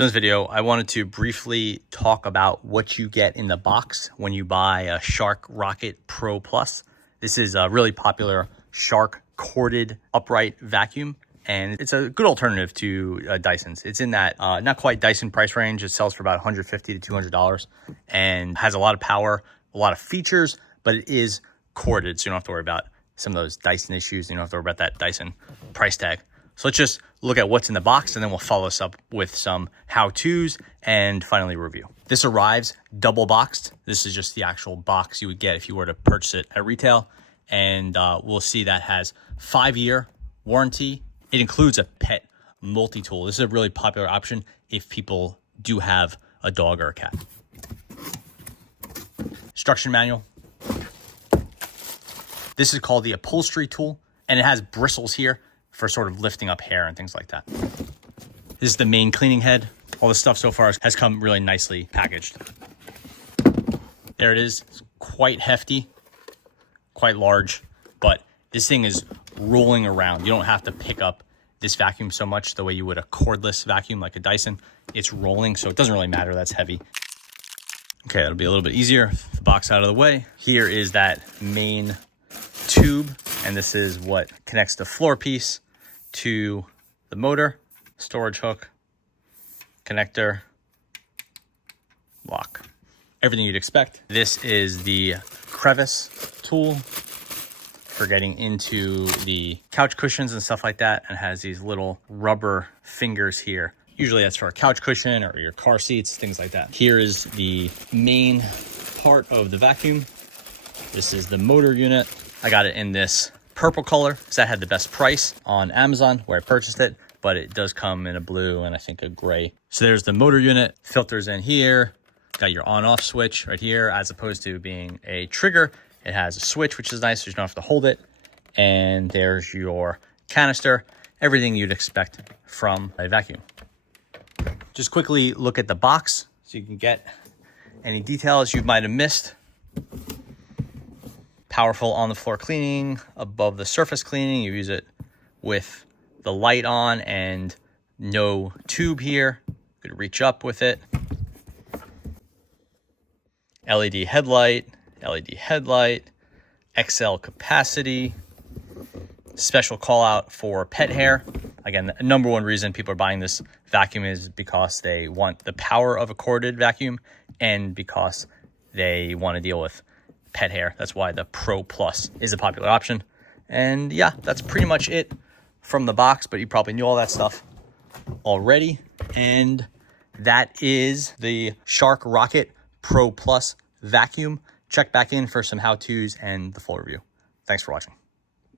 So in this video, I wanted to briefly talk about what you get in the box when you buy a Shark Rocket Pro Plus. This is a really popular Shark corded upright vacuum, and it's a good alternative to Dyson's. It's in that not quite Dyson price range. It sells for about $150 to $200 and has a lot of power, a lot of features, but it is corded, so you don't have to worry about some of those Dyson issues. You don't have to worry about that Dyson price tag. So let's just look at what's in the box, and then we'll follow this up with some how-tos and finally review. This arrives double boxed. This is just the actual box you would get if you were to purchase it at retail. And we'll see that has 5-year warranty. It includes a pet multi-tool. This is a really popular option if people do have a dog or a cat. Instruction manual. This is called the upholstery tool, and it has bristles here for sort of lifting up hair and things like that. This is the main cleaning head. All the stuff so far has come really nicely packaged. There it is. It's quite hefty, quite large, but this thing is rolling around. You don't have to pick up this vacuum so much the way you would a cordless vacuum like a Dyson. It's rolling, so it doesn't really matter that's heavy. Okay, that'll be a little bit easier. The box out of the way. Here is that main tube, and this is what connects the floor piece to the motor, storage hook, connector, lock. Everything you'd expect. This is the crevice tool for getting into the couch cushions and stuff like that, and has these little rubber fingers here. Usually that's for a couch cushion or your car seats, things like that. Here is the main part of the vacuum. This is the motor unit. I got it in this purple color because that had the best price on Amazon where I purchased it, but it does come in a blue and I think a gray. So there's the motor unit, filters in here, got your on-off switch right here. As opposed to being a trigger, it has a switch, which is nice, so you don't have to hold it. And there's your canister, everything you'd expect from a vacuum. Just quickly look at the box so you can get any details you might have missed. Powerful on the floor cleaning, above the surface cleaning. You use it with the light on and no tube here. You could reach up with it. LED headlight, XL capacity, special call out for pet hair. Again, the number one reason people are buying this vacuum is because they want the power of a corded vacuum and because they want to deal with pet hair. That's why the Pro Plus is a popular option. And yeah, that's pretty much it from the box, but you probably knew all that stuff already. And that is the Shark Rocket Pro Plus vacuum. Check back in for some how-tos and the full review. Thanks for watching.